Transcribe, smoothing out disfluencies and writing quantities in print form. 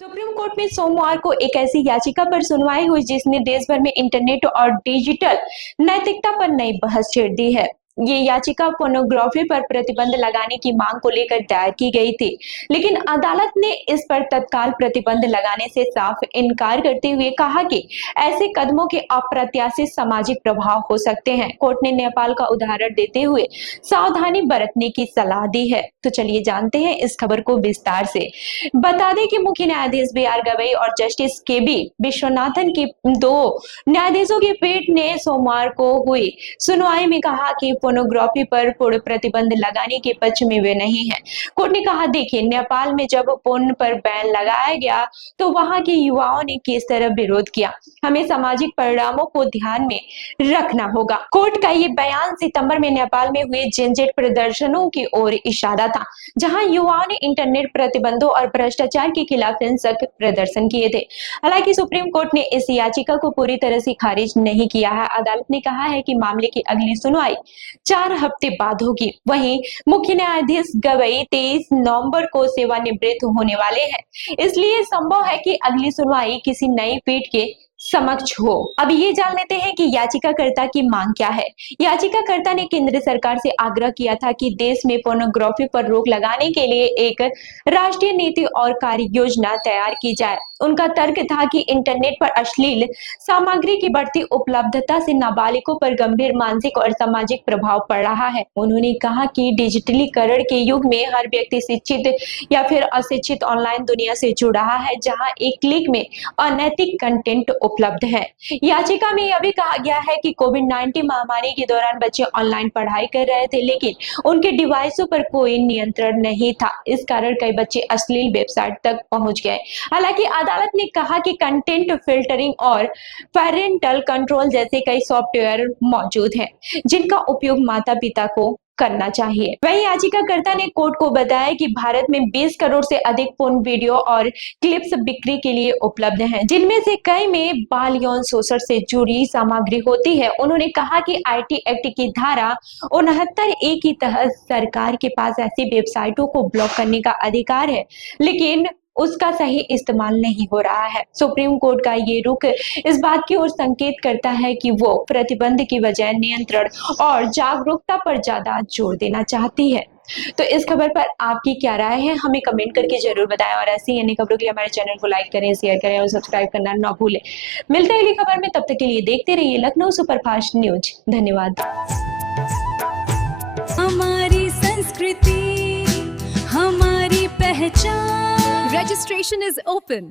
Supreme court में सोमवार को एक ऐसी याचिका पर सुनवाई हुई जिसने देश भर में इंटरनेट और डिजिटल नैतिकता पर नई बहस छेड़ दी है। ये याचिका पोर्नोग्राफी पर प्रतिबंध लगाने की मांग को लेकर दायर की गई थी, लेकिन अदालत ने इस पर तत्काल प्रतिबंध लगाने से साफ इनकार करते हुए कहा कि ऐसे कदमों के अप्रत्याशित सामाजिक प्रभाव हो सकते हैं। कोर्ट ने नेपाल का उदाहरण देते हुए सावधानी बरतने की सलाह दी है। तो चलिए जानते हैं इस खबर को विस्तार से। बता दें कि मुख्य न्यायाधीश बी.आर. गवई और जस्टिस के.बी. विश्वनाथन की दो न्यायाधीशों की पीठ ने सोमवार को हुई सुनवाई में कहा कि पोर्नोग्राफी पर पूर्ण प्रतिबंध लगाने के पक्ष में वे नहीं है। कोर्ट ने कहा, देखिए, नेपाल में जब पोर्न पर बैन लगाया गया तो वहां के युवाओं ने किस तरह विरोध किया। हमें सामाजिक परिणामों को ध्यान में रखना होगा। कोर्ट का ये बयान सितंबर में नेपाल में हुए जेनजेड प्रदर्शनों की ओर इशारा था, जहां युवाओं ने इंटरनेट प्रतिबंधों और भ्रष्टाचार के खिलाफ हिंसक प्रदर्शन किए थे। हालांकि सुप्रीम कोर्ट ने इस याचिका को पूरी तरह से खारिज नहीं किया है। अदालत ने कहा है कि मामले की अगली सुनवाई 4 हफ्ते बाद होगी। वहीं मुख्य न्यायाधीश गवई 23 नवंबर को सेवानिवृत्त होने वाले हैं, इसलिए संभव है कि अगली सुनवाई किसी नई पीठ के समक्ष हो। अब ये जान लेते हैं कि याचिकाकर्ता की मांग क्या है। याचिकाकर्ता ने केंद्र सरकार से आग्रह किया था कि देश में पोर्नोग्राफी पर रोक लगाने के लिए एक राष्ट्रीय नीति और कार्य योजना तैयार की जाए। उनका तर्क था कि इंटरनेट पर अश्लील सामग्री की बढ़ती उपलब्धता से नाबालिगों पर गंभीर मानसिक और सामाजिक प्रभाव पड़ रहा है। उन्होंने कहा कि डिजिटलीकरण के युग में हर व्यक्ति शिक्षित या फिर अशिक्षित ऑनलाइन दुनिया से जुड़ रहा है, जहां एक क्लिक में अनैतिक कंटेंट उपलब्ध है। याचिका में यह भी कहा गया है कि कोविड-19 महामारी के दौरान बच्चे ऑनलाइन पढ़ाई कर रहे थे, लेकिन उनके डिवाइसों पर कोई नियंत्रण नहीं था। इस कारण कई बच्चे अश्लील वेबसाइट तक पहुंच गए। हालांकि अदालत ने कहा कि कंटेंट फिल्टरिंग और पेरेंटल कंट्रोल जैसे कई सॉफ्टवेयर मौजूद हैं, जिनका उपयोग माता-पिता को करना चाहिए। वहीं याचिकाकर्ता ने कोर्ट को बताया कि भारत में 20 करोड़ से अधिक पोर्न वीडियो और क्लिप्स बिक्री के लिए उपलब्ध हैं, जिनमें से कई में बाल यौन शोषण से जुड़ी सामग्री होती है। उन्होंने कहा कि आईटी एक्ट की धारा 69(a) के तहत सरकार के पास ऐसी वेबसाइटों को ब्लॉक करने का अधिकार है, लेकिन उसका सही इस्तेमाल नहीं हो रहा है। सुप्रीम कोर्ट का ये रुख इस बात की ओर संकेत करता है कि वो प्रतिबंध की बजाय नियंत्रण और जागरूकता पर ज्यादा जोर देना चाहती है। तो इस खबर पर आपकी क्या राय है, हमें कमेंट करके जरूर बताएं और ऐसी अन्य खबरों के लिए हमारे चैनल को लाइक करें, शेयर करें और सब्सक्राइब करना ना भूलें। मिलते हैं अगली खबर में, तब तक के लिए देखते रहिए लखनऊ सुपरफास्ट न्यूज। धन्यवाद। हमारी संस्कृति, हमारी पहचान। Registration is open.